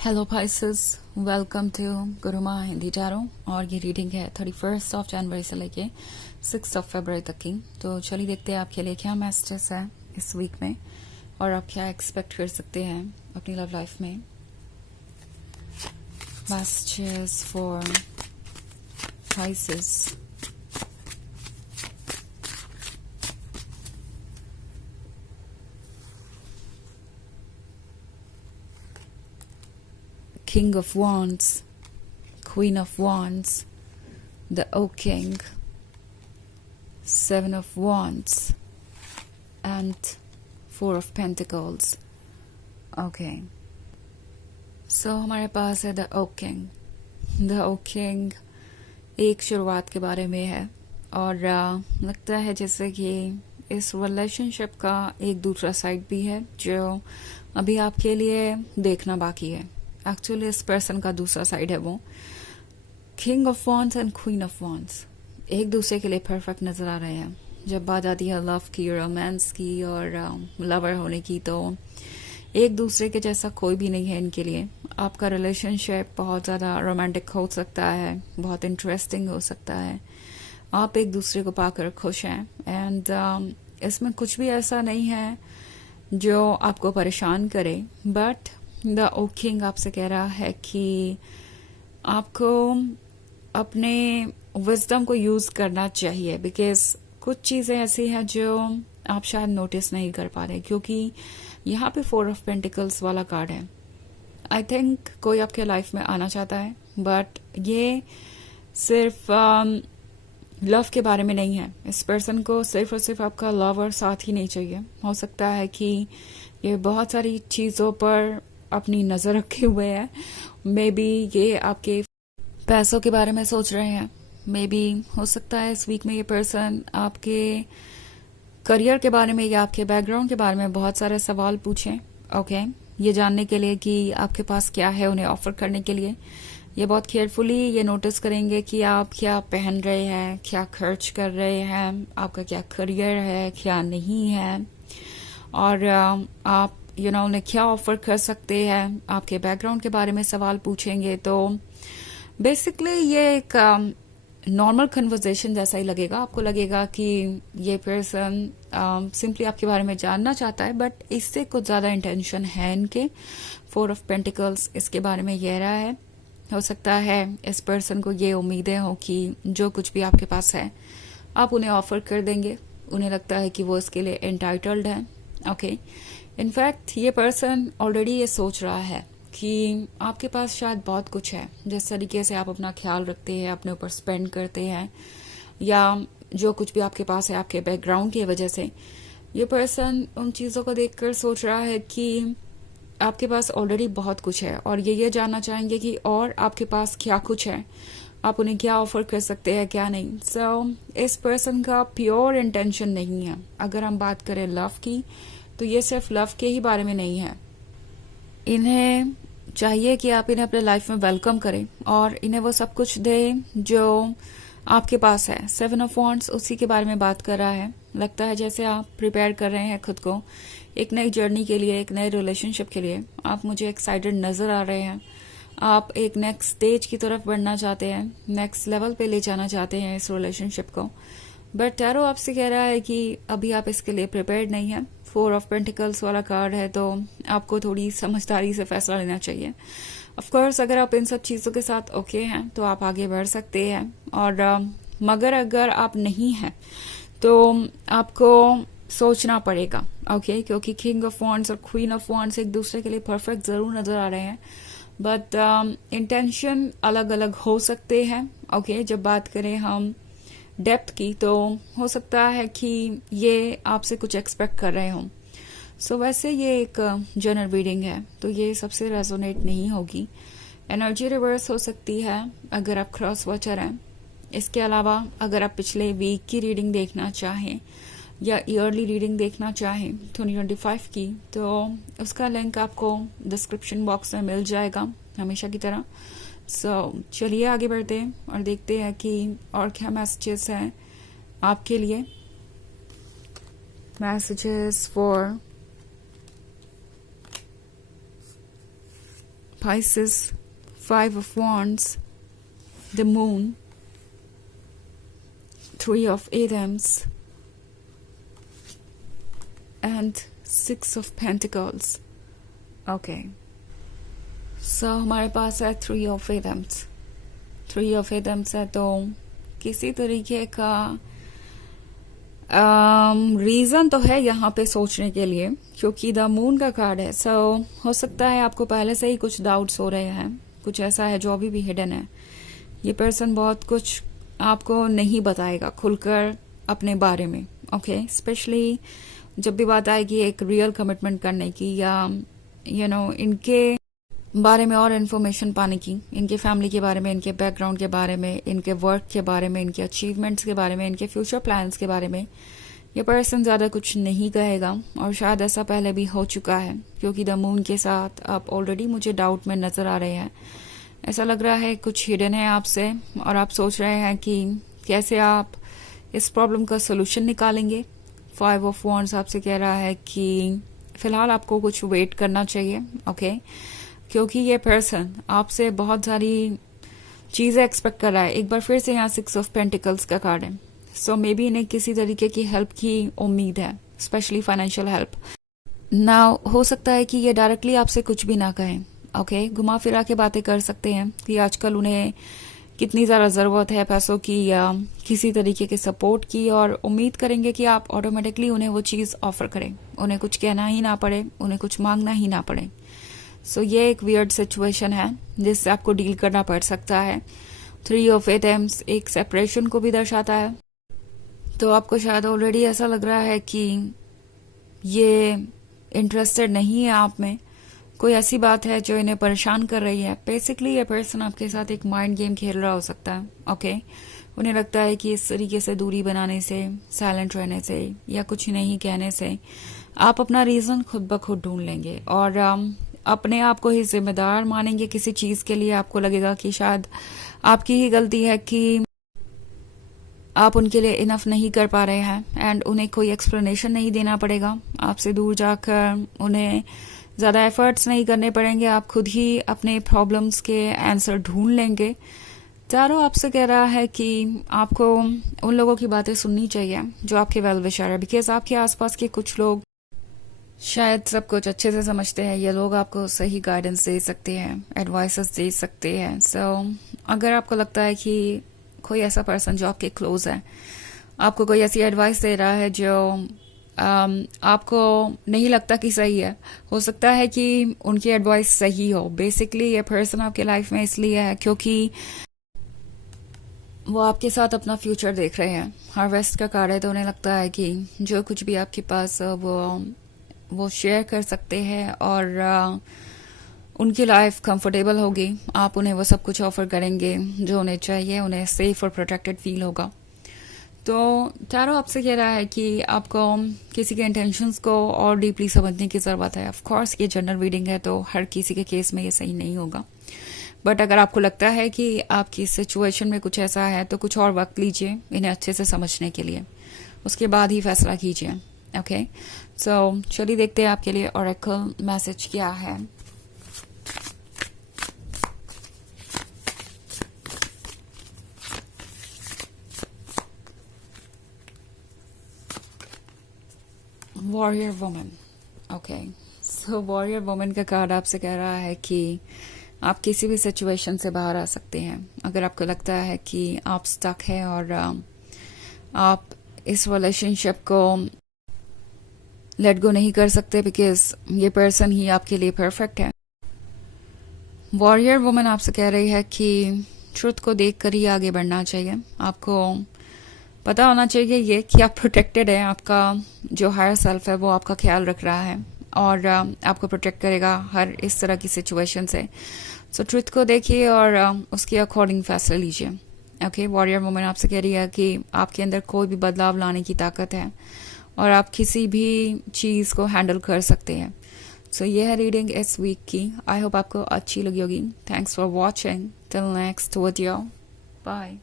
Hello Pisces, welcome to Guruma Hindi tarot. और ये reading है 31 जनवरी से लेके 6 फरवरी तक की। तो चलिए देखते हैं आपके लिए क्या मैसेजेस है इस वीक में और आप क्या एक्सपेक्ट कर सकते हैं अपनी लव लाइफ में। Messages for Pisces. King of Wands, Queen of Wands, the Oak King, Seven of Wands, and Four of Pentacles. Okay. So हमारे पास है The Oak King. The Oak King एक शुरुआत के बारे में है और लगता है जैसे कि इस रिलेशनशिप का एक दूसरा साइड भी है जो अभी आपके लिए देखना बाकी है। एक्चुअली इस पर्सन का दूसरा साइड है वो king of wands and queen of wands एक दूसरे के लिए परफेक्ट नजर आ रहे हैं। जब बात आती है लव की, रोमांस की और लवर होने की, तो एक दूसरे के जैसा कोई भी नहीं है इनके लिए। आपका रिलेशनशिप बहुत ज़्यादा रोमांटिक हो सकता है, बहुत इंटरेस्टिंग हो सकता है, आप एक दूसरे को पाकर खुश हैं एंड इसमें कुछ भी ऐसा नहीं है जो आपको परेशान करे। बट द ओक किंग आपसे कह रहा है कि आपको अपने विजडम को यूज करना चाहिए, बिकॉज कुछ चीजें ऐसी हैं जो आप शायद नोटिस नहीं कर पा रहे, क्योंकि यहाँ पे 4 ऑफ पेंटिकल्स वाला कार्ड है। आई थिंक कोई आपके लाइफ में आना चाहता है, बट ये सिर्फ लव के बारे में नहीं है। इस पर्सन को सिर्फ और सिर्फ आपका लव और साथ ही नहीं चाहिए। हो सकता है कि ये बहुत सारी चीजों पर अपनी नजर रखे हुए हैं। मे बी ये आपके पैसों के बारे में सोच रहे हैं। मे बी हो सकता है इस वीक में ये पर्सन आपके करियर के बारे में या आपके बैकग्राउंड के बारे में बहुत सारे सवाल पूछें। ओके, ये जानने के लिए कि आपके पास क्या है उन्हें ऑफर करने के लिए। ये बहुत केयरफुली ये नोटिस करेंगे कि आप क्या पहन रहे हैं, क्या खर्च कर रहे हैं, आपका क्या करियर है, क्या नहीं है, और आप उन्हें क्या ऑफर कर सकते हैं। आपके बैकग्राउंड के बारे में सवाल पूछेंगे। तो बेसिकली ये एक नॉर्मल कन्वर्सेशन जैसा ही लगेगा। आपको लगेगा कि ये पर्सन सिंपली आपके बारे में जानना चाहता है, बट इससे कुछ ज्यादा इंटेंशन है इनके। 4 ऑफ पेंटिकल्स इसके बारे में यह रहा है। हो सकता है इस पर्सन को ये उम्मीदें हो कि जो कुछ भी आपके पास है आप उन्हें ऑफर कर देंगे। उन्हें लगता है कि वो इसके लिए एंटाइटल्ड है। ओके, इनफैक्ट ये पर्सन ऑलरेडी ये सोच रहा है कि आपके पास शायद बहुत कुछ है, जिस तरीके से आप अपना ख्याल रखते हैं, अपने ऊपर स्पेंड करते हैं, या जो कुछ भी आपके पास है आपके बैकग्राउंड की वजह से। ये पर्सन उन चीज़ों को देखकर सोच रहा है कि आपके पास ऑलरेडी बहुत कुछ है, और ये जानना चाहेंगे कि और आपके पास क्या कुछ है, आप उन्हें क्या ऑफर कर सकते हैं, क्या नहीं। सो इस पर्सन का प्योर इंटेंशन नहीं है। अगर हम बात करें लव की, तो ये सिर्फ लव के ही बारे में नहीं है। इन्हें चाहिए कि आप इन्हें अपने लाइफ में वेलकम करें और इन्हें वो सब कुछ दें जो आपके पास है। 7 ऑफ वॉन्ड्स उसी के बारे में बात कर रहा है। लगता है जैसे आप प्रिपेयर कर रहे हैं खुद को एक नई जर्नी के लिए, एक नए रिलेशनशिप के लिए। आप मुझे एक्साइटेड नजर आ रहे हैं। आप एक नेक्स्ट स्टेज की तरफ बढ़ना चाहते हैं, नेक्स्ट लेवल पे ले जाना चाहते हैं इस रिलेशनशिप को। बट टैरो आपसे कह रहा है कि अभी आप इसके लिए प्रिपेयर्ड नहीं है। 4 ऑफ पेंटिकल्स वाला कार्ड है, तो आपको थोड़ी समझदारी से फैसला लेना चाहिए। ऑफ कोर्स अगर आप इन सब चीजों के साथ ओके हैं तो आप आगे बढ़ सकते हैं, और मगर अगर आप नहीं हैं तो आपको सोचना पड़ेगा। ओके, क्योंकि किंग ऑफ वॉन्ड्स और क्वीन ऑफ वॉन्ड्स एक दूसरे के लिए परफेक्ट जरूर नजर आ रहे हैं, बट इंटेंशन अलग अलग हो सकते हैं। ओके, जब बात करें हम डेप्थ की, तो हो सकता है कि ये आपसे कुछ एक्सपेक्ट कर रहे हों। सो वैसे ये एक जनरल रीडिंग है, तो ये सबसे रेजोनेट नहीं होगी। एनर्जी रिवर्स हो सकती है अगर आप क्रॉस वॉचर हैं। इसके अलावा अगर आप पिछले वीक की रीडिंग देखना चाहें या ईयरली रीडिंग देखना चाहें 2025 की, तो उसका लिंक आपको डिस्क्रिप्शन बॉक्स में मिल जाएगा हमेशा की तरह। चलिए आगे बढ़ते हैं और देखते हैं कि और क्या मैसेजेस हैं आपके लिए। Messages for Pisces, 5 of Wands, the Moon, 3 of Wands, and 6 of Pentacles. Okay. So हमारे पास है 3 of Wands. 3 of Wands है तो किसी तरीके का रीज़न तो है यहाँ पे सोचने के लिए, क्योंकि द मून का कार्ड है. सो हो सकता है आपको पहले से ही कुछ डाउट्स हो रहे हैं, कुछ ऐसा है जो अभी भी हिडन है. ये पर्सन बहुत कुछ आपको नहीं बताएगा खुलकर अपने बारे में. ओके, स्पेशली जब भी बात आएगी एक रियल कमिटमेंट करने की या इनके बारे में और इन्फॉर्मेशन पाने की, इनके फैमिली के बारे में, इनके बैकग्राउंड के बारे में, इनके वर्क के बारे में, इनके अचीवमेंट्स के बारे में, इनके फ्यूचर प्लान्स के बारे में ये पर्सन ज़्यादा कुछ नहीं कहेगा. और शायद ऐसा पहले भी हो चुका है, क्योंकि द मून के साथ आप ऑलरेडी मुझे डाउट में नज़र आ रहे हैं. ऐसा लग रहा है कुछ हिडन है आपसे और आप सोच रहे हैं कि कैसे आप इस प्रॉब्लम का सोल्यूशन निकालेंगे. 5 of Wands आपसे कह रहा है कि फिलहाल आपको कुछ वेट करना चाहिए. ओके, क्योंकि ये पर्सन आपसे बहुत सारी चीज़ें एक्सपेक्ट कर रहा है. एक बार फिर से यहाँ 6 of Pentacles का कार्ड है. सो मे बी इन्हें किसी तरीके की हेल्प की उम्मीद है, स्पेशली फाइनेंशियल हेल्प. नाउ हो सकता है कि ये डायरेक्टली आपसे कुछ भी ना कहें. ओके, घुमा फिरा के बातें कर सकते हैं कि आजकल उन्हें कितनी ज़्यादा ज़रूरत है पैसों की या किसी तरीके के सपोर्ट की, और उम्मीद करेंगे कि आप ऑटोमेटिकली उन्हें वो चीज़ ऑफर करें, उन्हें कुछ कहना ही ना पड़े, उन्हें कुछ मांगना ही ना पड़े. सो ये एक वियर्ड सिचुएशन है जिससे आपको डील करना पड़ सकता है. 3 of Wands एक सेपरेशन को भी दर्शाता है. तो आपको शायद ऑलरेडी ऐसा लग रहा है कि ये इंटरेस्टेड नहीं है आप में, कोई ऐसी बात है जो इन्हें परेशान कर रही है. बेसिकली ये पर्सन आपके साथ एक माइंड गेम खेल रहा हो सकता है. ओके, उन्हें लगता है कि इस तरीके से दूरी बनाने से, साइलेंट रहने से या कुछ नहीं कहने से आप अपना रीज़न खुद ब खुद ढूंढ लेंगे और अपने आप को ही जिम्मेदार मानेंगे किसी चीज़ के लिए. आपको लगेगा कि शायद आपकी ही गलती है कि आप उनके लिए इनफ नहीं कर पा रहे हैं, एंड उन्हें कोई एक्सप्लेनेशन नहीं देना पड़ेगा. आपसे दूर जाकर उन्हें ज़्यादा एफर्ट्स नहीं करने पड़ेंगे, आप खुद ही अपने प्रॉब्लम्स के आंसर ढूंढ लेंगे. चारों आपसे कह रहा है कि आपको उन लोगों की बातें सुननी चाहिए जो आपके वेल विशर है, बिकॉज आपके आसपास के कुछ लोग शायद सब कुछ अच्छे से समझते हैं. ये लोग आपको सही गाइडेंस दे सकते हैं, एडवाइसेस दे सकते हैं. सो अगर आपको लगता है कि कोई ऐसा पर्सन जो आपके क्लोज है आपको कोई ऐसी एडवाइस दे रहा है जो आपको नहीं लगता कि सही है, हो सकता है कि उनकी एडवाइस सही हो. बेसिकली ये पर्सन आपके लाइफ में इसलिए है क्योंकि वो आपके साथ अपना फ्यूचर देख रहे हैं. हार्वेस्ट का कार्ड है तो उन्हें लगता है कि जो कुछ भी आपके पास वो शेयर कर सकते हैं और उनकी लाइफ कंफर्टेबल होगी. आप उन्हें वो सब कुछ ऑफर करेंगे जो उन्हें चाहिए, उन्हें सेफ और प्रोटेक्टेड फील होगा. तो टैरो आपसे कह रहा है कि आपको किसी के इंटेंशंस को और डीपली समझने की ज़रूरत है. ऑफ कोर्स ये जनरल रीडिंग है तो हर किसी के केस में ये सही नहीं होगा, बट अगर आपको लगता है कि आपकी सिचुएशन में कुछ ऐसा है तो कुछ और वक्त लीजिए इन्हें अच्छे से समझने के लिए, उसके बाद ही फैसला कीजिए. ओके, सो चलिए देखते हैं आपके लिए ऑरेकल मैसेज क्या है. Warrior woman. ओके, सो वॉरियर वुमन का कार्ड आपसे कह रहा है कि आप किसी भी सिचुएशन से बाहर आ सकते हैं. अगर आपको लगता है कि आप स्टक हैं और आप इस रिलेशनशिप को लेट गो नहीं कर सकते बिकॉज ये पर्सन ही आपके लिए परफेक्ट है. वॉरियर वुमन आपसे कह रही है कि ट्रुथ को देखकर ही आगे बढ़ना चाहिए. आपको पता होना चाहिए ये कि आप प्रोटेक्टेड हैं, आपका जो हायर सेल्फ है वो आपका ख्याल रख रहा है और आपको प्रोटेक्ट करेगा हर इस तरह की सिचुएशन से. सो ट्रुथ को देखिए और उसके अकॉर्डिंग फैसला लीजिए. ओके, वॉरियर वुमन आपसे कह रही है कि आपके अंदर कोई भी बदलाव लाने की ताकत है और आप किसी भी चीज़ को हैंडल कर सकते हैं. सो ये है रीडिंग इस वीक की. आई होप आपको अच्छी लगी होगी. Thanks for watching. Till next video. Bye.